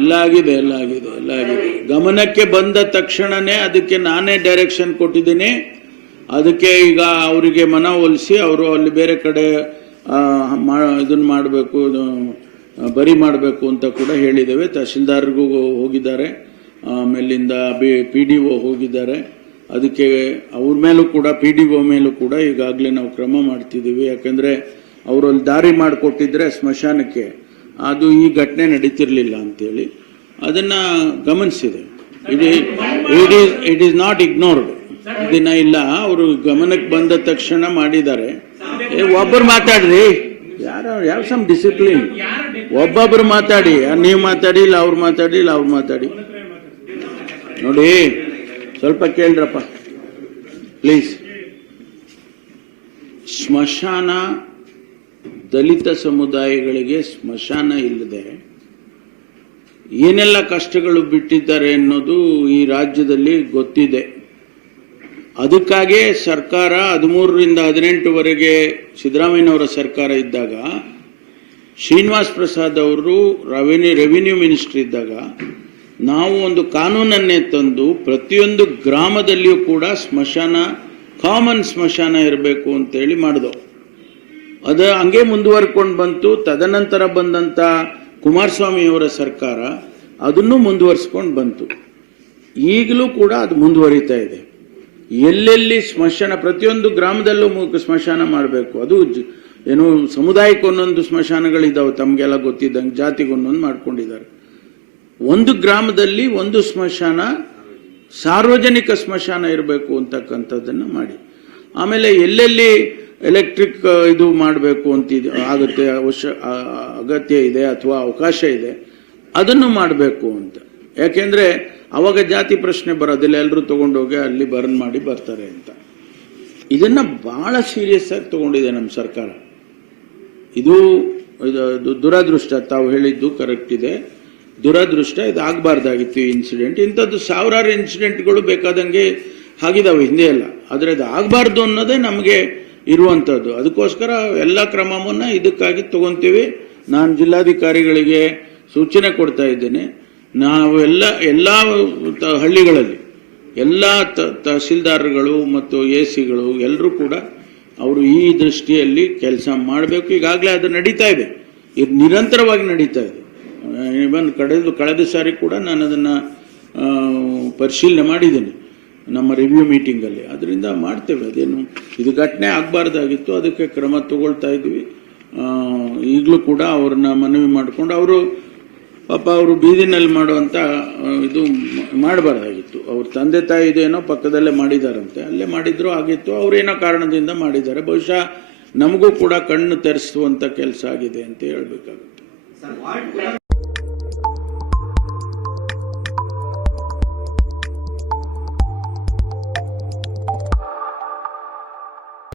ಎಲ್ಲ ಆಗಿದೆ ಎಲ್ಲ ಆಗಿದೆ ಎಲ್ಲ ಆಗಿದೆ ಗಮನಕ್ಕೆ ಬಂದ ತಕ್ಷಣನೇ ಅದಕ್ಕೆ ನಾನೇ ಡೈರೆಕ್ಷನ್ ಕೊಟ್ಟಿದ್ದೀನಿ. ಅದಕ್ಕೆ ಈಗ ಅವರಿಗೆ ಮನ ಒಲಿಸಿ ಅವರು ಅಲ್ಲಿ ಬೇರೆ ಕಡೆ ಇದನ್ನ ಮಾಡಬೇಕು ಬರಿ ಮಾಡಬೇಕು ಅಂತ ಕೂಡ ಹೇಳಿದ್ದೇವೆ. ತಹಶೀಲ್ದಾರ್ಗೂ ಹೋಗಿದ್ದಾರೆ. ಆಮೇಲಿಂದ ಬಿ ಪಿ ಡಿ ಒ ಹೋಗಿದ್ದಾರೆ. ಅದಕ್ಕೆ ಅವ್ರ ಮೇಲೂ ಕೂಡ ಪಿ ಡಿ ಒ ಮೇಲೂ ಕೂಡ ಈಗಾಗಲೇ ನಾವು ಕ್ರಮ ಮಾಡ್ತಿದ್ದೀವಿ. ಯಾಕೆಂದರೆ ಅವರಲ್ಲಿ ದಾರಿ ಮಾಡಿಕೊಟ್ಟಿದ್ರೆ ಸ್ಮಶಾನಕ್ಕೆ ಅದು ಈ ಘಟನೆ ನಡೀತಿರ್ಲಿಲ್ಲ ಅಂತೇಳಿ ಅದನ್ನ ಗಮನಿಸಿದೆ. ಇದು it is it is not ignored. ದಿನ ಇಲ್ಲ ಅವರು ಗಮನಕ್ಕೆ ಬಂದ ತಕ್ಷಣ ಮಾಡಿದ್ದಾರೆ. ಒಬ್ಬರು ಮಾತಾಡ್ರಿ. ಯಾರ ಯಾವ ಸಮ್ ಡಿಸಿಪ್ಲಿನ್ ಒಬ್ಬೊಬ್ರು ಮಾತಾಡಿ. ನೀವು ಮಾತಾಡಿ ಇಲ್ಲ ಅವ್ರು ಮಾತಾಡಿ ಇಲ್ಲ ಅವ್ರು ಮಾತಾಡಿ. ನೋಡಿ ಸ್ವಲ್ಪ ಕೇಳ್ರಪ್ಪ. ಪ್ಲೀಸ್ ಸ್ಮಶಾನ ದಲಿತ ಸಮುದಾಯಗಳಿಗೆ ಸ್ಮಶಾನ ಇಲ್ಲದೆ ಏನೆಲ್ಲ ಕಷ್ಟಗಳು ಬಿಟ್ಟಿದ್ದಾರೆ ಅನ್ನೋದು ಈ ರಾಜ್ಯದಲ್ಲಿ ಗೊತ್ತಿದೆ. ಅದಕ್ಕಾಗೇ ಸರ್ಕಾರ ಹದಿಮೂರರಿಂದ ಹದಿನೆಂಟುವರೆಗೆ ಸಿದ್ದರಾಮಯ್ಯನವರ ಸರ್ಕಾರ ಇದ್ದಾಗ, ಶ್ರೀನಿವಾಸ್ ಪ್ರಸಾದ್ ಅವರು ರೆವಿನ್ಯೂ ರೆವಿನ್ಯೂ ಮಿನಿಸ್ಟರ್ ಇದ್ದಾಗ, ನಾವು ಒಂದು ಕಾನೂನನ್ನೇ ತಂದು ಪ್ರತಿಯೊಂದು ಗ್ರಾಮದಲ್ಲಿಯೂ ಕೂಡ ಸ್ಮಶಾನ ಕಾಮನ್ ಸ್ಮಶಾನ ಇರಬೇಕು ಅಂತೇಳಿ ಮಾಡಿದವು. ಅದು ಹಂಗೆ ಮುಂದುವರ್ಕೊಂಡು ಬಂತು. ತದನಂತರ ಬಂದಂತ ಕುಮಾರಸ್ವಾಮಿಯವರ ಸರ್ಕಾರ ಅದನ್ನು ಮುಂದುವರಿಸ್ಕೊಂಡು ಬಂತು. ಈಗಲೂ ಕೂಡ ಅದು ಮುಂದುವರಿತಾ ಇದೆ. ಎಲ್ಲೆಲ್ಲಿ ಸ್ಮಶಾನ, ಪ್ರತಿಯೊಂದು ಗ್ರಾಮದಲ್ಲೂ ಸ್ಮಶಾನ ಮಾಡಬೇಕು. ಅದು ಏನು ಸಮುದಾಯಕ್ಕೆ ಒಂದೊಂದು ಸ್ಮಶಾನಗಳಿದಾವೆ, ತಮಗೆಲ್ಲ ಗೊತ್ತಿದ್ದಂಗೆ ಜಾತಿಗೆ ಒಂದೊಂದು ಮಾಡ್ಕೊಂಡಿದ್ದಾರೆ. ಒಂದು ಗ್ರಾಮದಲ್ಲಿ ಒಂದು ಸ್ಮಶಾನ, ಸಾರ್ವಜನಿಕ ಸ್ಮಶಾನ ಇರಬೇಕು ಅಂತಕ್ಕಂಥದ್ದನ್ನು ಮಾಡಿ. ಆಮೇಲೆ ಎಲ್ಲೆಲ್ಲಿ ಎಲೆಕ್ಟ್ರಿಕ್ ಇದು ಮಾಡಬೇಕು ಅಂತ ಆಗುತ್ತೆ, ಅವಶ್ಯ ಅಗತ್ಯ ಇದೆ ಅಥವಾ ಅವಕಾಶ ಇದೆ. ಅದನ್ನು ಮಾಡಬೇಕು ಅಂತ. ಯಾಕೆಂದರೆ ಅವಾಗ ಜಾತಿ ಪ್ರಶ್ನೆ ಬರೋದಿಲ್ಲ ಎಲ್ಲರೂ ತಗೊಂಡೋಗಿ ಅಲ್ಲಿ ಬರ್ನ್ ಮಾಡಿ ಬರ್ತಾರೆ ಅಂತ. ಇದನ್ನು ಭಾಳ ಸೀರಿಯಸ್ ಆಗಿ ತಗೊಂಡಿದೆ ನಮ್ಮ ಸರ್ಕಾರ. ಇದು ಇದು ದುರದೃಷ್ಟ, ತಾವು ಹೇಳಿದ್ದು ಕರೆಕ್ಟ್ ಇದೆ. ದುರದೃಷ್ಟ, ಇದು ಆಗಬಾರ್ದಾಗಿತ್ತು ಈ ಇನ್ಸಿಡೆಂಟ್ ಇಂಥದ್ದು ಸಾವಿರಾರು ಇನ್ಸಿಡೆಂಟ್ಗಳು ಬೇಕಾದಂಗೆ ಆಗಿದಾವೆ, ಹಿಂದೆ ಎಲ್ಲ. ಆದರೆ ಅದು ಆಗಬಾರ್ದು ಅನ್ನೋದೇ ನಮಗೆ ಇರುವಂಥದ್ದು ಅದಕ್ಕೋಸ್ಕರ ಎಲ್ಲ ಕ್ರಮವನ್ನು ಇದಕ್ಕಾಗಿ ತಗೊಂತೀವಿ. ನಾನು ಜಿಲ್ಲಾಧಿಕಾರಿಗಳಿಗೆ ಸೂಚನೆ ಕೊಡ್ತಾ ಇದ್ದೇನೆ. ನಾವು ಎಲ್ಲ ಎಲ್ಲ ಹಳ್ಳಿಗಳಲ್ಲಿ ಎಲ್ಲ ತಹಸೀಲ್ದಾರ್ಗಳು ಮತ್ತು ಎ ಸಿಗಳು ಎಲ್ಲರೂ ಕೂಡ ಅವರು ಈ ದೃಷ್ಟಿಯಲ್ಲಿ ಕೆಲಸ ಮಾಡಬೇಕು. ಈಗಾಗಲೇ ಅದು ನಡೀತಾ ಇದೆ. ಇದು ನಿರಂತರವಾಗಿ ನಡೀತಾ ಇದೆ. ಇವನ್ ಕಡೆದು ಕಳೆದ ಸಾರಿ ಕೂಡ ನಾನು ಅದನ್ನು ಪರಿಶೀಲನೆ ಮಾಡಿದ್ದೀನಿ. ನಮ್ಮ ರಿವ್ಯೂ ಮೀಟಿಂಗಲ್ಲಿ ಅದರಿಂದ ಮಾಡ್ತೇವೆ. ಅದೇನು ಇದು ಘಟನೆ ಆಗಬಾರ್ದಾಗಿತ್ತು. ಅದಕ್ಕೆ ಕ್ರಮ ತಗೊಳ್ತಾ ಇದ್ವಿ. ಈಗಲೂ ಕೂಡ ಅವ್ರನ್ನ ಮನವಿ ಮಾಡಿಕೊಂಡು ಅವರು ಪಾಪ ಅವರು ಬೀದಿನಲ್ಲಿ ಮಾಡುವಂಥ ಇದು ಮಾಡಬಾರ್ದಾಗಿತ್ತು. ಅವ್ರ ತಂದೆ ತಾಯಿ ಇದೇನೋ ಪಕ್ಕದಲ್ಲೇ ಮಾಡಿದಾರಂತೆ. ಅಲ್ಲೇ ಮಾಡಿದ್ರು, ಆಗಿತ್ತು. ಅವರೇನೋ ಕಾರಣದಿಂದ ಮಾಡಿದ್ದಾರೆ. ಬಹುಶಃ ನಮಗೂ ಕೂಡ ಕಣ್ಣು ತೆರೆಸುವಂಥ ಕೆಲಸ ಆಗಿದೆ ಅಂತ ಹೇಳ್ಬೇಕಾಗುತ್ತೆ.